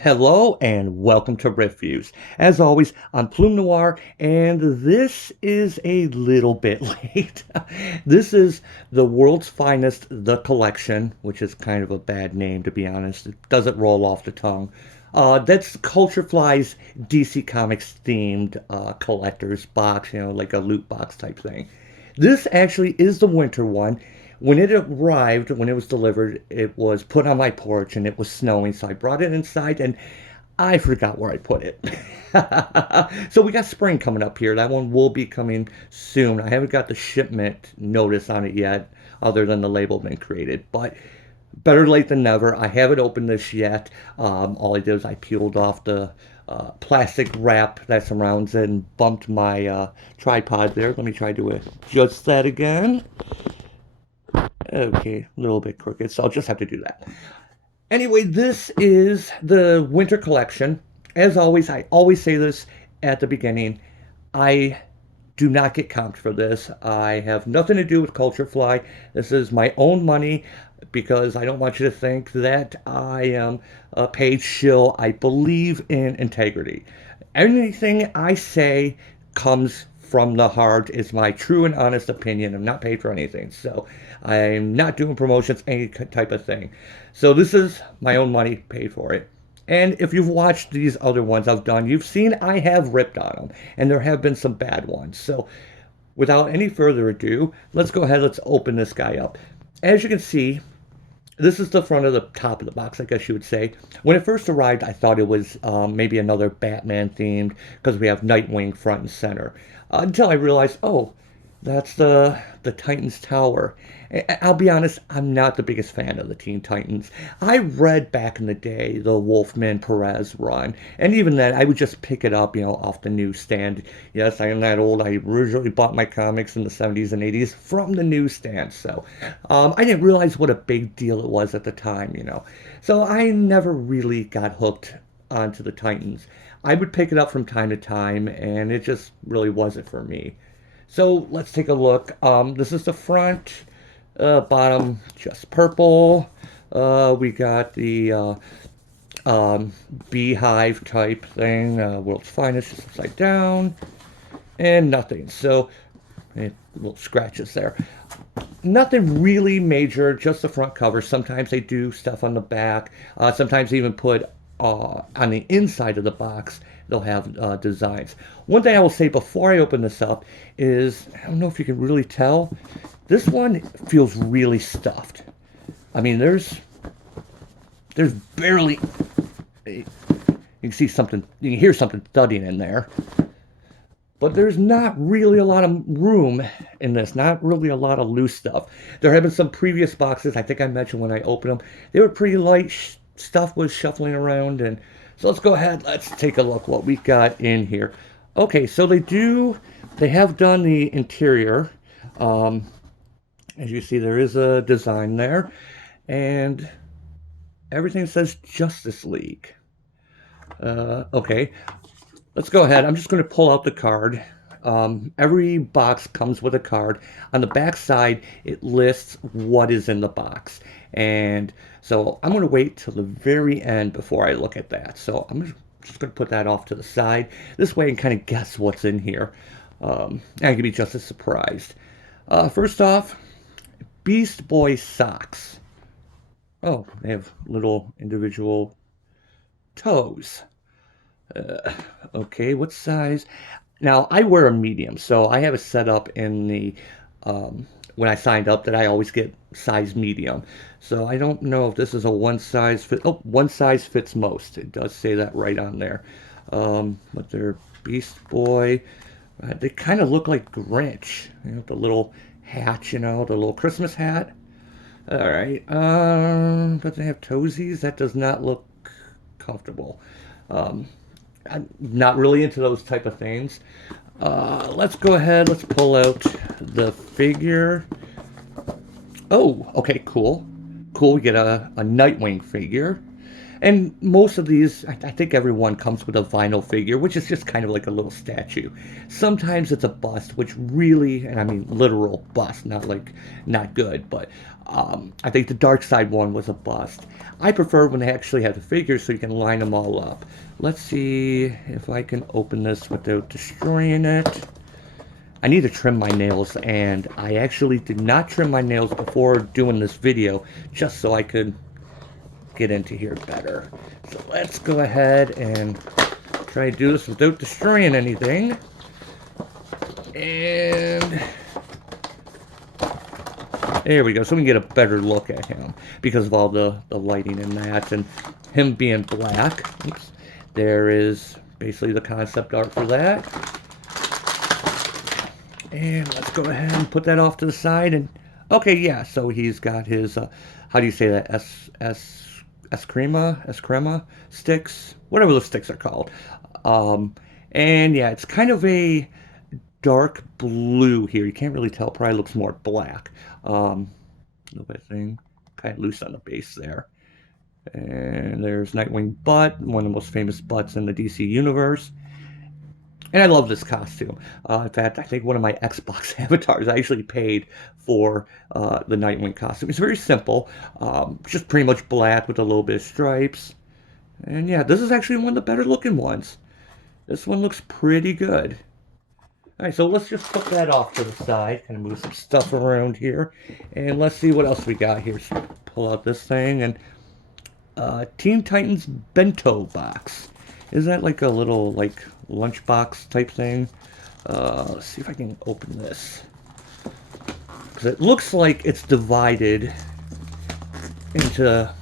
Hello and welcome to Riff Views. As always, I'm Plume Noir, and this is a little bit late. This is the world's finest, The Collection, which is kind of a bad name to be honest. It doesn't roll off the tongue. That's CultureFly's DC Comics themed collector's box, like a loot box type thing. This actually is the winter one. When it arrived, when it was delivered, it was put on my porch and it was snowing, so I brought it inside and I forgot where I put it. So we got spring coming up here. That one will be coming soon. I haven't got the shipment notice on it yet, other than the label being created, but better late than never. I haven't opened this yet. All I did is I peeled off the plastic wrap that surrounds it and bumped my tripod there. Let me try to adjust that again. Okay, a little bit crooked, so I'll just have to do that. Anyway, this is the winter collection. As always, I always say this at the beginning. I do not get comped for this. I have nothing to do with CultureFly. This is my own money because I don't want you to think that I am a paid shill. I believe in integrity. Anything I say comes from the heart, is my true and honest opinion. I'm not paid for anything, so I'm not doing promotions, any type of thing. So this is my own money, paid for it. And if you've watched these other ones I've done, you've seen I have ripped on them, and there have been some bad ones. So without any further ado, let's go ahead, let's open this guy up. As you can see, this is the front of the top of the box, I guess you would say. When it first arrived, I thought it was maybe another Batman themed, because we have Nightwing front and center. Until I realized, oh, that's the Titans Tower. I'll be honest, I'm not the biggest fan of the Teen Titans. I read back in the day the Wolfman Perez run, and even then I would just pick it up, off the newsstand. Yes, I am that old. I originally bought my comics in the 70s and 80s from the newsstand, so I didn't realize what a big deal it was at the time. So I never really got hooked onto the Titans. I would pick it up from time to time, and it just really wasn't for me. So let's take a look. This is the front, bottom just purple. We got the beehive type thing, world's finest, just upside down, and nothing. So little scratches there. Nothing really major, just the front cover. Sometimes they do stuff on the back. Sometimes they even put on the inside of the box, they'll have designs. One thing I will say before I open this up is, I don't know if you can really tell, this one feels really stuffed. I mean, there's barely, you can see something, you can hear something thudding in there, but there's not really a lot of room in this, not really a lot of loose stuff. There have been some previous boxes, I think I mentioned when I opened them, they were pretty light, stuff was shuffling around, and so let's go ahead, let's take a look what we got in here. Okay, so they have done the interior. As you see, there is a design there, and everything says Justice League. Okay, let's go ahead. I'm just going to pull out the card. Every box comes with a card. On the back side, it lists what is in the box. And so I'm going to wait till the very end before I look at that. So I'm just going to put that off to the side. This way I can kind of guess what's in here. And I can be just as surprised. First off, Beast Boy socks. Oh, they have little individual toes. Okay, what size? Now, I wear a medium, so I have it set up in the, when I signed up, that I always get size medium. So I don't know if this is a one size fit. Oh, one size fits most. It does say that right on there. But they're Beast Boy. They kind of look like Grinch. The little hat, the little Christmas hat. All right. But they have toesies. That does not look comfortable. I'm not really into those type of things. Let's go ahead. Let's pull out the figure. Oh, okay, cool. Cool, we get a Nightwing figure. And most of these, I think everyone comes with a vinyl figure, which is just kind of like a little statue. Sometimes it's a bust, which really, and I mean literal bust, not like not good, but I think the Dark Side one was a bust. I prefer when they actually have the figures so you can line them all up. Let's see if I can open this without destroying it. I need to trim my nails, and I actually did not trim my nails before doing this video, just so I could get into here better. So let's go ahead and try to do this without destroying anything. And there we go. So we can get a better look at him because of all the lighting in that and him being black. Oops. There is basically the concept art for that. And let's go ahead and put that off to the side. And okay, yeah, so he's got his, how do you say that? Escrima sticks, whatever those sticks are called. And yeah, it's kind of a dark blue here. You can't really tell. Probably looks more black. A little bit thing, kind of loose on the base there. And there's Nightwing Butt, one of the most famous butts in the DC universe. And I love this costume. In fact, I think one of my Xbox avatars I actually paid for the Nightwing costume. It's very simple, just pretty much black with a little bit of stripes. And yeah, this is actually one of the better looking ones. This one looks pretty good. Alright, so let's just put that off to the side. Kind of move some stuff around here. And let's see what else we got here. So pull out this thing. And Teen Titans Bento box. Is that like a little, like, lunchbox type thing? Let's see if I can open this. Because it looks like it's divided into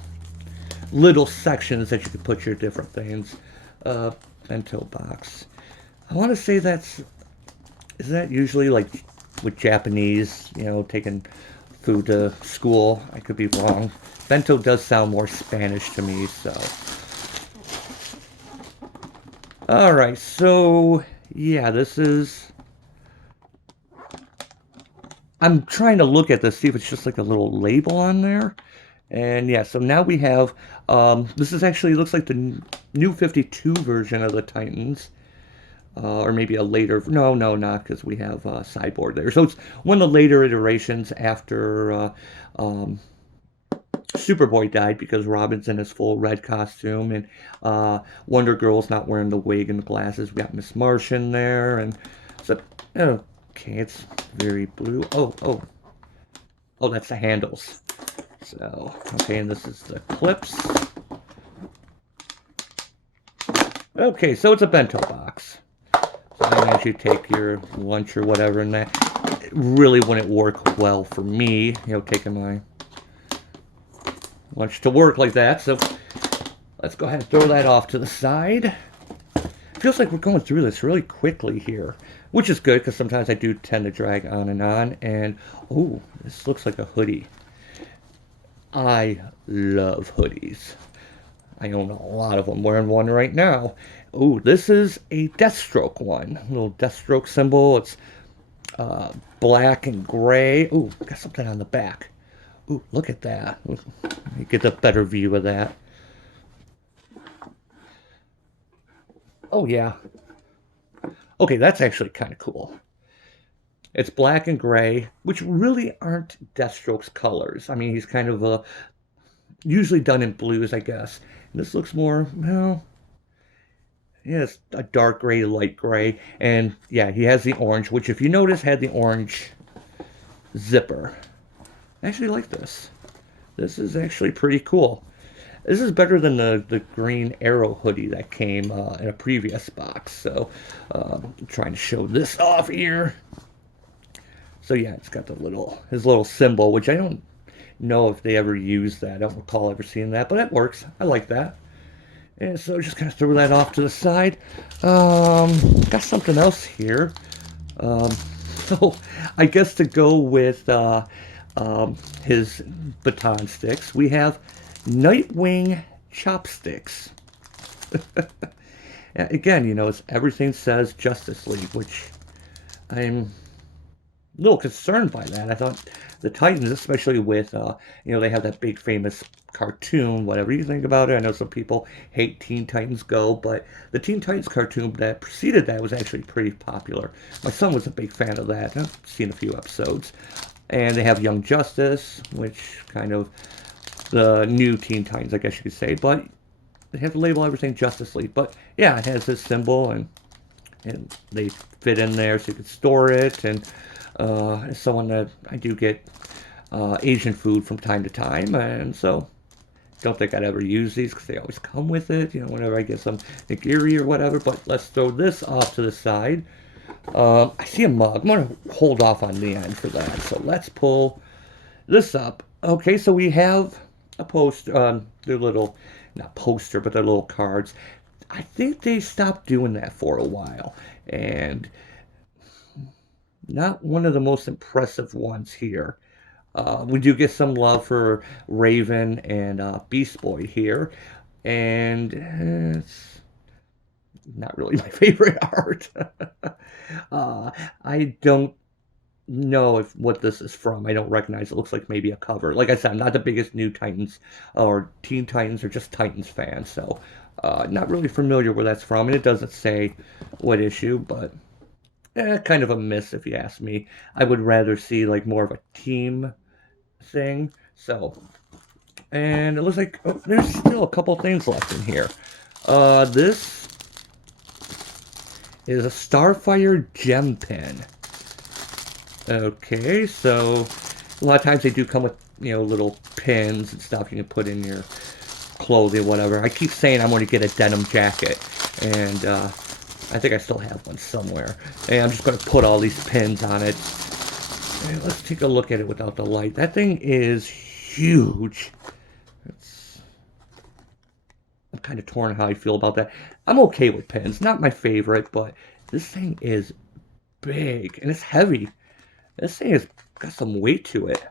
little sections that you could put your different things. Bento box. I want to say that's... Is that usually like with Japanese, you know, taking food to school? I could be wrong. Bento does sound more Spanish to me, so... Alright, so... Yeah, this is... I'm trying to look at this, see if it's just like a little label on there. And yeah, so now we have... this is actually, looks like the new 52 version of the Titans. Or maybe a later... No, not, because we have Cyborg there. So it's one of the later iterations after Superboy died, because Robin's in his full red costume, and Wonder Girl's not wearing the wig and the glasses. We got Miss Martian there, and so... Okay, it's very blue. Oh, that's the handles. So, okay, and this is the clips. Okay, so it's a bento box. So as you take your lunch or whatever in that, it really wouldn't work well for me, you know, taking my lunch to work like that. So let's go ahead and throw that off to the side. It feels like we're going through this really quickly here, which is good because sometimes I do tend to drag on and on. And oh, this looks like a hoodie. I love hoodies. I own a lot of them. Wearing one right now. Oh, this is a Deathstroke one. A little Deathstroke symbol. It's black and gray. Oh, got something on the back. Oh, look at that. Let me get a better view of that. Oh, yeah. Okay, that's actually kind of cool. It's black and gray, which really aren't Deathstroke's colors. I mean, he's kind of usually done in blues, I guess. And this looks more, well, yeah, it's a dark gray, light gray. And yeah, he has the orange, which if you notice had the orange zipper. I actually like this. This is actually pretty cool. This is better than the green Arrow hoodie that came in a previous box. So, I'm trying to show this off here. So yeah, it's got his little symbol, which I don't know if they ever used that. I don't recall ever seeing that, but it works. I like that. And so just kind of throw that off to the side. Got something else here. So I guess to go with his baton sticks, we have Nightwing chopsticks. Again, you know, everything says Justice League, which I'm a little concerned by that. I thought the Titans, especially with, you know, they have that big famous cartoon, whatever you think about it. I know some people hate Teen Titans Go, but the Teen Titans cartoon that preceded that was actually pretty popular. My son was a big fan of that. I've seen a few episodes. And they have Young Justice, which kind of the new Teen Titans, I guess you could say, but they have to label everything Justice League. But yeah, it has this symbol, and they fit in there so you can store it. And as someone that I do get Asian food from time to time, and so don't think I'd ever use these because they always come with it, you know, whenever I get some nigiri or whatever. But let's throw this off to the side. I see a mug. I'm going to hold off on the end for that. So let's pull this up. Okay, so we have a poster, their little, not poster, but their little cards. I think they stopped doing that for a while. And not one of the most impressive ones here. We do get some love for Raven and Beast Boy here. And it's not really my favorite art. I don't know what this is from. I don't recognize it. Looks like maybe a cover. Like I said, I'm not the biggest New Titans or Teen Titans or just Titans fan, so not really familiar where that's from. And it doesn't say what issue, but kind of a miss if you ask me. I would rather see like more of a team thing. So, and it looks like there's still a couple things left in here. This is a Starfire Gem Pen. Okay, so a lot of times they do come with, you know, little pins and stuff you can put in your clothing, whatever. I keep saying I'm going to get a denim jacket, and I think I still have one somewhere. And I'm just going to put all these pins on it. And let's take a look at it without the light. That thing is huge. I'm kind of torn how I feel about that. I'm okay with pins. Not my favorite, but this thing is big, and it's heavy. This thing has got some weight to it.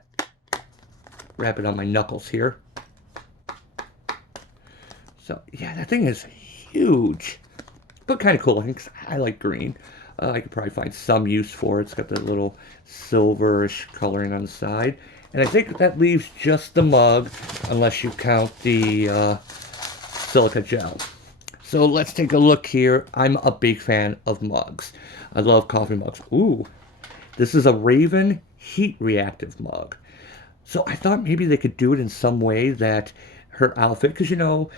Wrap it on my knuckles here. So, yeah, that thing is huge. But kind of cool. I like green. I could probably find some use for it. It's got that little silverish coloring on the side. And I think that leaves just the mug, unless you count the silica gel. So let's take a look here. I'm a big fan of mugs. I love coffee mugs. Ooh, this is a Raven heat reactive mug. So I thought maybe they could do it in some way that her outfit, because you know,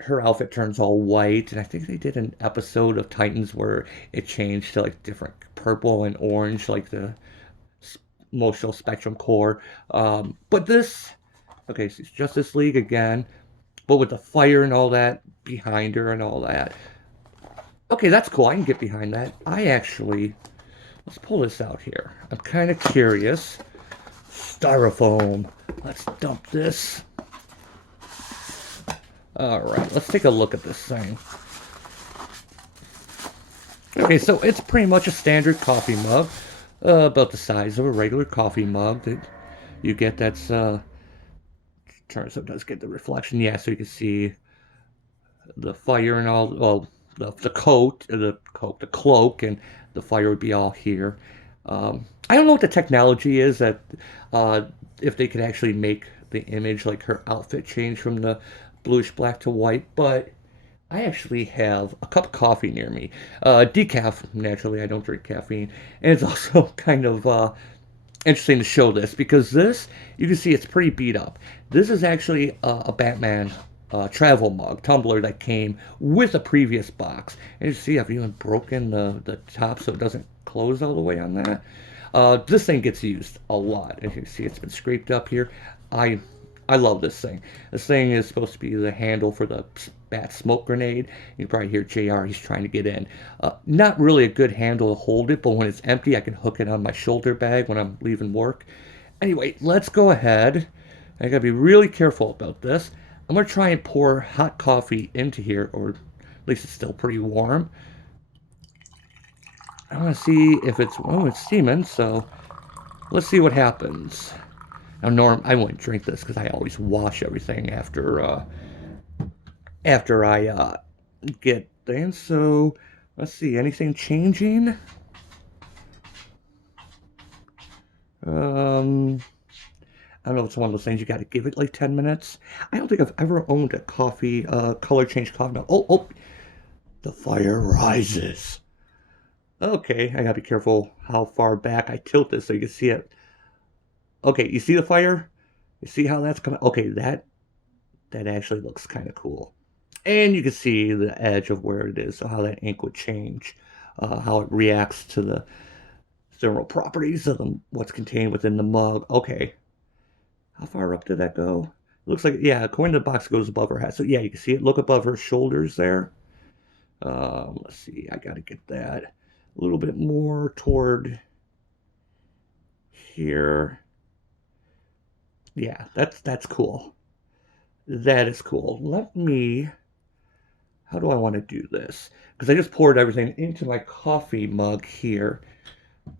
her outfit turns all white, and I think they did an episode of Titans where it changed to like different purple and orange, like the emotional spectrum core. But this, okay, so it's Justice League again, but with the fire and all that behind her and all that. Okay, that's cool. I can get behind that. Let's pull this out here. I'm kind of curious. Styrofoam. Let's dump this. Alright, let's take a look at this thing. Okay, so it's pretty much a standard coffee mug. About the size of a regular coffee mug that you get. That's, turn so it does get the reflection. Yeah, so you can see the fire and all, well, the coat, the cloak, and the fire would be all here. I don't know what the technology is that, if they could actually make the image, like her outfit change from the bluish black to white, but I actually have a cup of coffee near me. Decaf, naturally, I don't drink caffeine. And it's also kind of interesting to show this, because this, you can see it's pretty beat up. This is actually a Batman travel mug, tumbler that came with a previous box. And you see I've even broken the top so it doesn't close all the way on that. This thing gets used a lot. As you can see, it's been scraped up here. I love this thing. This thing is supposed to be the handle for the bat smoke grenade. You can probably hear JR, he's trying to get in. Not really a good handle to hold it, but when it's empty, I can hook it on my shoulder bag when I'm leaving work. Anyway, let's go ahead. I gotta be really careful about this. I'm gonna try and pour hot coffee into here, or at least it's still pretty warm. I want to see if it's, oh, it's steaming, so let's see what happens. Now, I wouldn't drink this because I always wash everything after I get things. So let's see, anything changing? I'm I don't know if it's one of those things you got to give it like 10 minutes. I don't think I've ever owned a coffee, color change coffee mug. Oh, oh, the fire rises. Okay, I gotta be careful how far back I tilt this so you can see it. Okay, you see the fire? You see how that's coming? Okay, that actually looks kind of cool. And you can see the edge of where it is, so how that ink would change, how it reacts to the thermal properties of what's contained within the mug. Okay, how far up did that go? It looks like, yeah, according to the box, it goes above her head. So yeah, you can see it. Look above her shoulders there. Let's see, I gotta get that a little bit more toward here. Yeah, that's cool. That is cool. Let me, how do I want to do this? Because I just poured everything into my coffee mug here.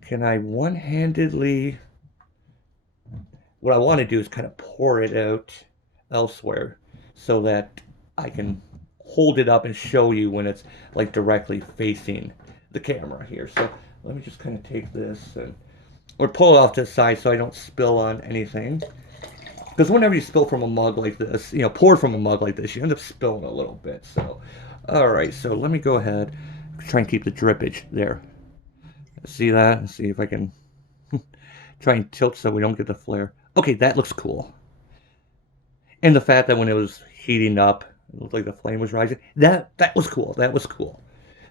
Can I one-handedly, what I want to do is kind of pour it out elsewhere so that I can hold it up and show you when it's like directly facing the camera here. So let me just kind of take this and, or pull it off to the side so I don't spill on anything. Because whenever you spill from a mug like this, you know, pour from a mug like this, you end up spilling a little bit. So, all right, so let me go ahead, try and keep the drippage there. See that? Let's see if I can try and tilt so we don't get the flare. Okay, that looks cool. And the fact that when it was heating up, it looked like the flame was rising. That was cool. That was cool.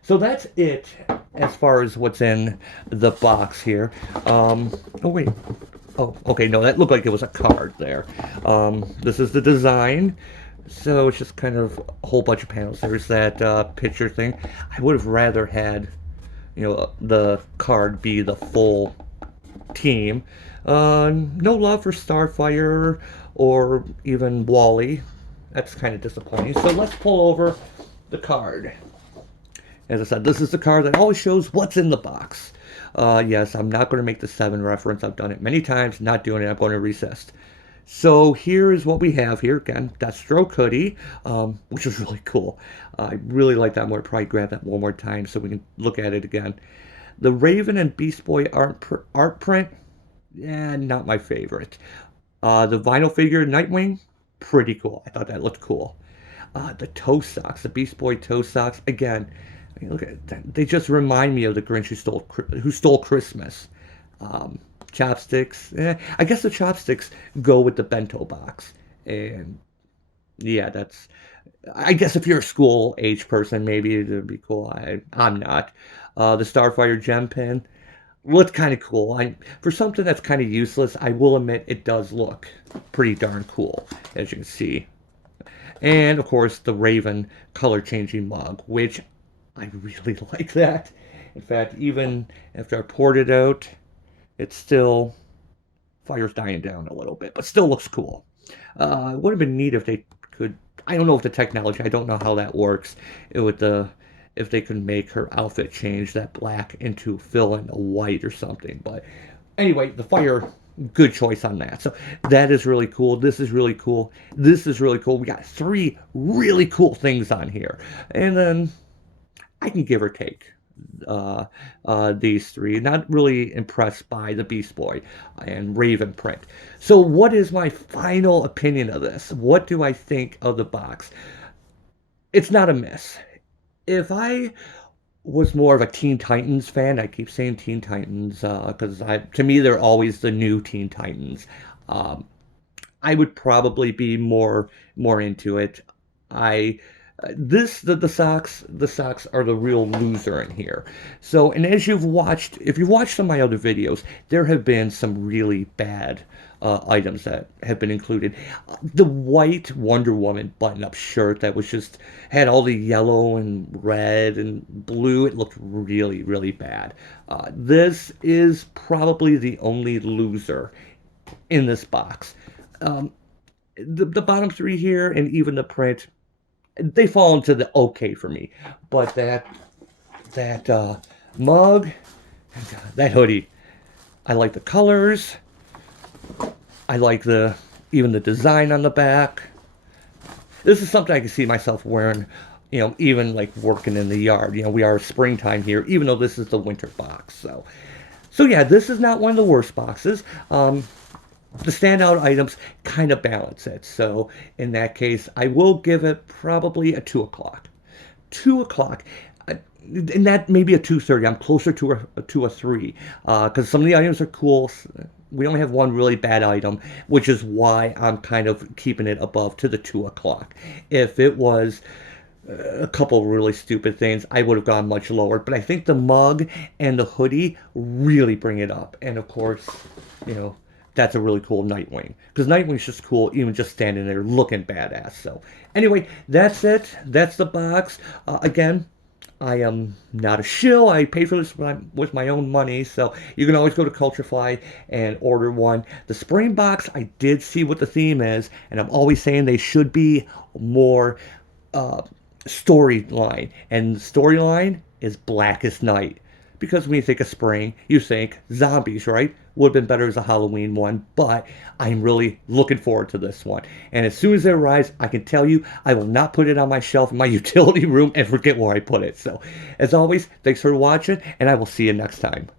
So that's it as far as what's in the box here. Oh wait. Oh, okay. No, that looked like it was a card there. This is the design. So it's just kind of a whole bunch of panels. There's that picture thing. I would have rather had, you know, the card be the full team. No love for Starfire or even Wally. That's kind of disappointing. So let's pull over the card. As I said, this is the card that always shows what's in the box. Yes, I'm not going to make the 7 reference. I've done it many times. Not doing it. I'm going to recess. So here is what we have here. Again, Deathstroke hoodie, which is really cool. I really like that. I'm going to probably grab that one more time so we can look at it again. The Raven and Beast Boy art print, yeah, not my favorite. The vinyl figure Nightwing, pretty cool. I thought that looked cool. The toe socks, the Beast Boy toe socks, again, I mean, look at that. They just remind me of the Grinch who stole Christmas. Chopsticks, I guess the chopsticks go with the bento box. And yeah, that's, I guess if you're a school age person, maybe it'd be cool. I'm not. The Starfire Gem Pen looked kind of cool. For something that's kind of useless, I will admit it does look pretty darn cool, as you can see. And of course, the Raven color changing mug, which I really like that. In fact, even after I poured it out, it's still, fire's dying down a little bit, but still looks cool. It would have been neat if they could, I don't know if the technology, I don't know how that works, if they could make her outfit change that black into fill in a white or something. But anyway, the fire, good choice on that. So that is really cool. This is really cool. This is really cool. We got 3 really cool things on here. And then I can give or take these 3. Not really impressed by the Beast Boy and Raven print. So what is my final opinion of this? What do I think of the box? It's not a miss. If I was more of a Teen Titans fan, I keep saying Teen Titans because to me they're always the new Teen Titans. I would probably be more into it. The socks are the real loser in here. So, and as if you've watched some of my other videos, there have been some really bad items that have been included. The white Wonder Woman button-up shirt that was just had all the yellow and red and blue. It looked really, really bad. This is probably the only loser in this box. The bottom 3 here and even the print, they fall into the okay for me. But that mug, that hoodie, I like the colors. I like even the design on the back. This is something I can see myself wearing, you know, even like working in the yard. You know, we are springtime here, even though this is the winter box. So yeah, this is not one of the worst boxes. the standout items kind of balance it. So in that case, I will give it probably a 2 o'clock. 2 o'clock. And that maybe a 2:30. I'm closer to a 3 because some of the items are cool. We only have one really bad item, which is why I'm kind of keeping it above to the 2 o'clock. If it was a couple really stupid things, I would have gone much lower. But I think the mug and the hoodie really bring it up. And of course, you know, that's a really cool Nightwing. Because Nightwing's just cool, even just standing there looking badass. So anyway, that's it. That's the box. Again, I am not a shill. I pay for this with my own money, so you can always go to CultureFly and order one. The spring box, I did see what the theme is, and I'm always saying they should be more uh, storyline. And the storyline is Blackest Night. Because when you think of spring, you think zombies, right? Would have been better as a Halloween one, but I'm really looking forward to this one. And as soon as it arrives, I can tell you I will not put it on my shelf in my utility room and forget where I put it. So, as always, thanks for watching, and I will see you next time.